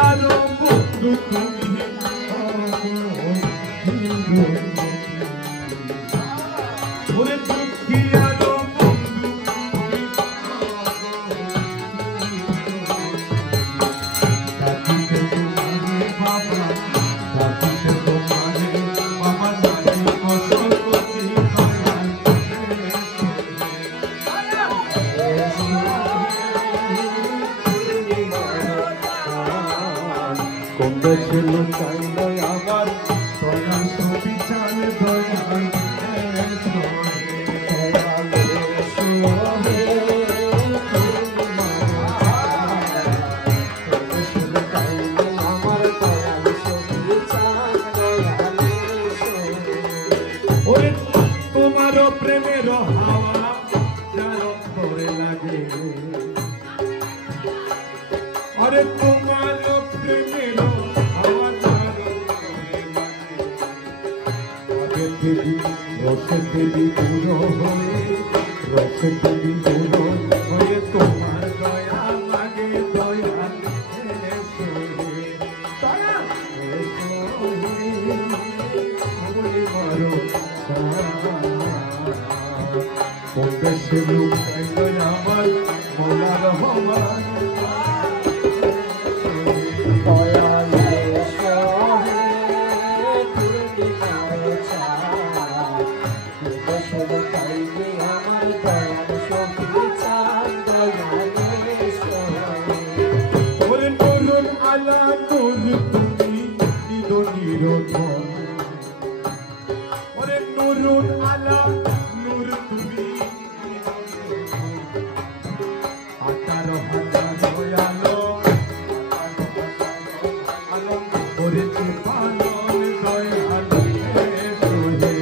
আলো বন্ধু তুমি ওরে দুঃখী আলো বন্ধু ডাকিতে তোমারে বাবা ডাকিতে তোমারে বাবা ডাকি কসল করতে কমবে ছিল চাইল আমার দয়াল ছবি চাল দয়াল ওরে তোমারও প্রেমের হাওয়া যার করে লাগে আরে তোমারও প্রেমের হাওয়া যার করে লাগে আগে দেবী রসে দেবী পুরো হয়ে রসে দেবী পুরো হয়ে তোমার দয়া লাগে দয়া দেশে লোক আমার মোলার হওয়ার আলা তোর তুমি নিরোধন ওরে নুরুন আলা নূর তুমি 18,000 দয়ালো আলম করেছে পালন দয়ালো সোহে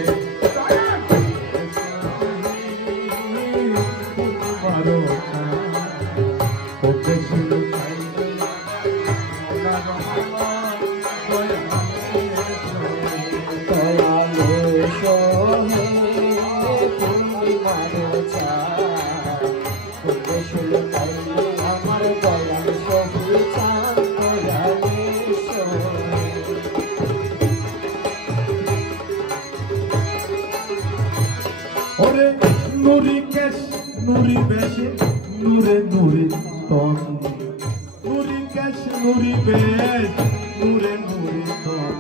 মারো ওকে শুরু ওরে নুরি কেশ নুরি বেশে নুরে নুরে তন নুরি কেশ নুরি বেশ নুরে নুরে তন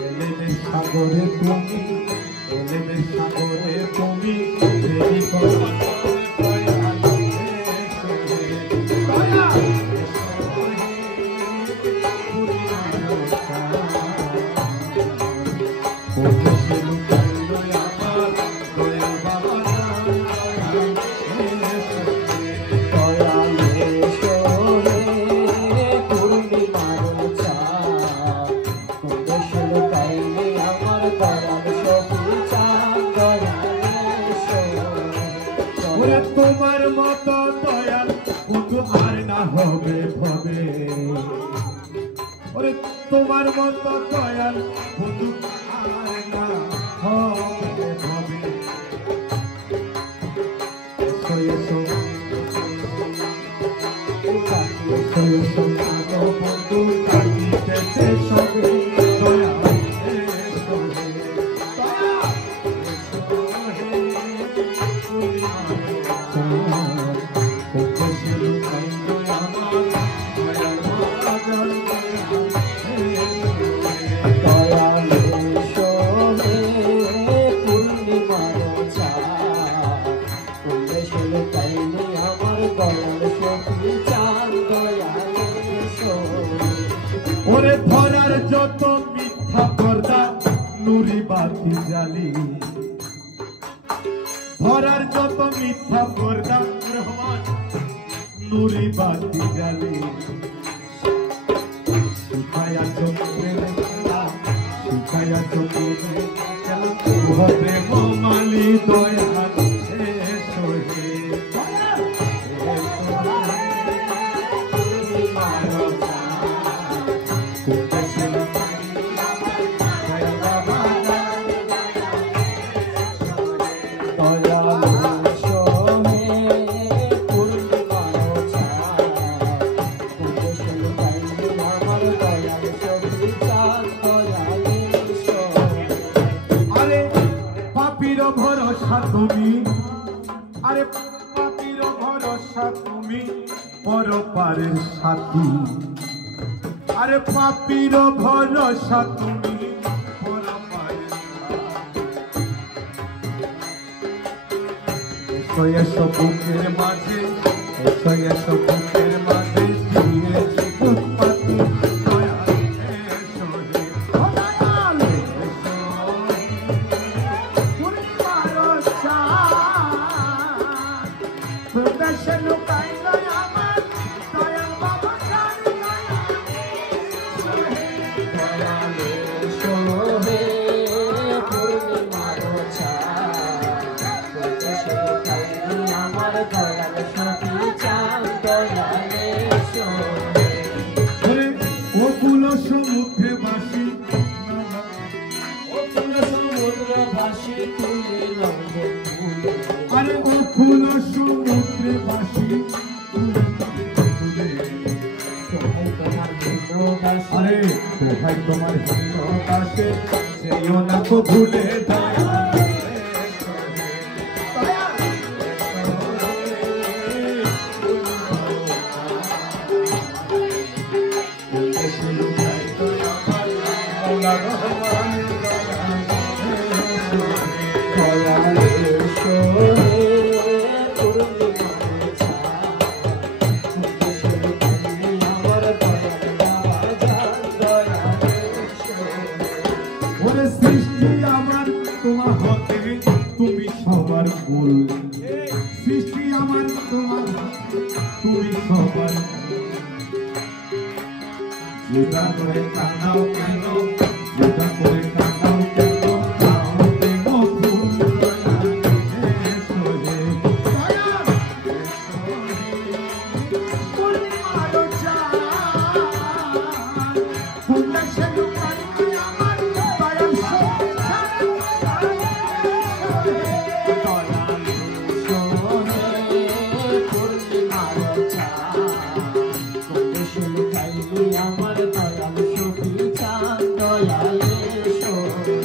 এলেনে সাগরে তুমি এলেনে সাগরে তুমি দেরি করো তোমার মতো দয়াল বন্ধু আর না হবে ভবে ওরে তোমার মতো দয়াল বন্ধু আর না হবে ভবে এসো এসো এসো এসো বন্ধু কাটিতেছে সবে দয়াল ওরে ধরার যত মিথ্যা পর্দা নুরি বাতি জালি ধরার যত মিথ্যা পর্দা রহমান নুরি বাতি জালি শিখায়া চন্দ্রের খেলা শিখায়া চন্দ্রের খেলা হবে মালি দয়া আরে পাপির ভরসা তুমি, আরে পাপির ভরসা তুমি পরপারের সাথী, আরে পাপির ভরসা তুমি পরপারের সাথী। এসো বুকের মাঝে, এসো বুকের মাঝে দিয়েছি বুক পাতি, দয়াল এসো হে, ও দয়াল এসো হে, পূর্ণিমার চাঁদ প্রদেশে লুকাই গয় আমার দয়াল বাবা জান, দয়াল এসো হে, দয়াল এসো হে, পূর্ণিমার চাঁদ প্রদেশে লুকাই গয় আমার দয়াল সখী চাঁদ, দয়াল এসো হে। ও কুল সমুদ্রে বাসি, ও ফুল সমুদ্র ভাসি তুলে রঙ্গ তুলে, আরে ও ফুল সমুদ্রে বাসি তুলে তুলে, তোমার ভালোবাসি, আরে কোথায় তোমার হিরদাসে যেও না কো ভুলে, দয়াল এসো হে, দয়াল এসো হে, এসে লুকাই দয়াল মওলা রহমান, দয়াল এসো হে। দয়াল এসো হে, পূর্ণিমার চাঁদ প্রদেশে লুকাই আমার দয়াল বাবা জান, দয়াল এসো হে। ওরে সৃষ্টি আমার তোমার হাতে, তুমি সবার মূল, সৃষ্টি আমার তোমার হাতে, তুমি সবার মূল। যেটা করে কান্দাও কেন, যেটা করে কান্দাও কেন, কাঁদতে মফুল, দয়াল এসো হে, দয়াল এসো হে, পূর্ণিমার চাঁদ প্রদেশে লুকাই গয় আমার দয়াল সখী চাঁদ, দয়াল এসো হে, দয়াল এসো হে, পূর্ণিমার চাঁদ প্রদেশে লুকাই গয় আমার দয়াল সখী চাঁদ, দয়াল এসো হে।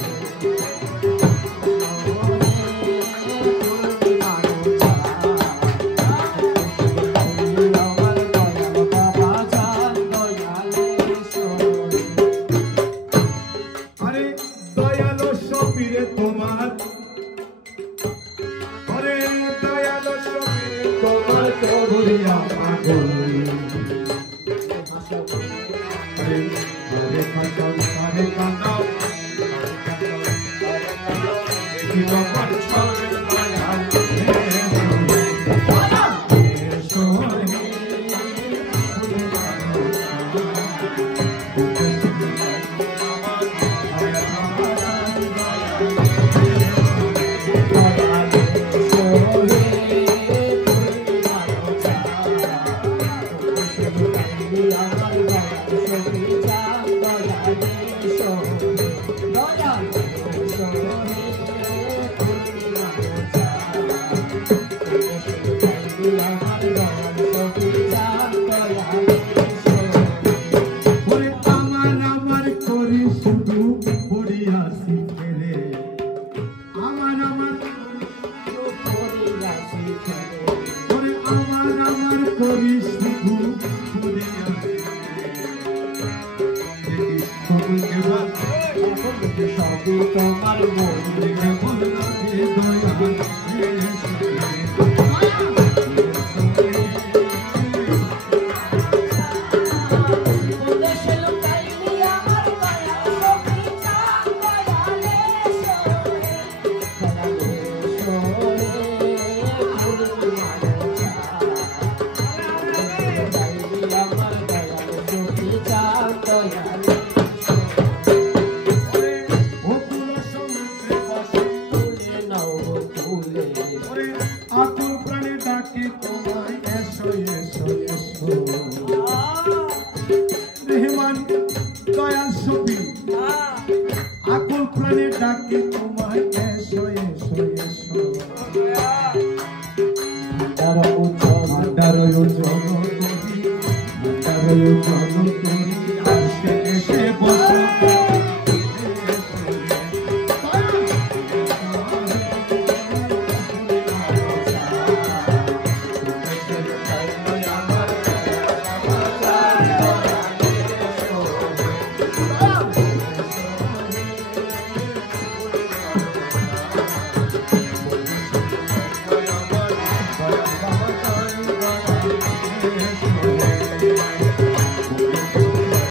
পূর্ণিমার চাঁদ আমার দয়াল বাবা চাঁদ, দয়াল এসো হে। আরে দয়াল সপিরে তোমার, আরে দয়াল সপিরে তোমার করিয়া পাগল, আরে আরে কাঁদাও, আরে কাঁদাও, দেখি তোমার ছবে দয়াল এসো হে, ওরে আমার আমার করি শুধু পড়িয়াছি ফেরে, আমার আমার ওরে আমার আমার করি শুধু পড়িয়াছি ফেরে, দেখি সকলকে বাদ সবই তোমার মন কেমন লাগে দয়াল এসো হে, দয়াল এসো হে, প্রদেশে লুকাইলি আমার দয়াল সখী চাঁদ, দয়াল এসো হে, দয়াল এসো হে, পূর্ণিমার চাঁদ প্রদেশে লুকাইলি আমার দয়াল সখী চাঁদ, দয়াল এসো হে। ও কুল সমুদ্রে বাসি, তুলে নাও তুলে, ওরে আকুল প্রাণে ডাকি তোমায় এসো এসো এসো, মেহমান দয়াল সপি আকুল প্রাণে ডাকি তোমায় এসো এসো এসো, তারা উজ্জ্বল ভান্ডারয় জগৎ, ভান্ডারয় জগৎ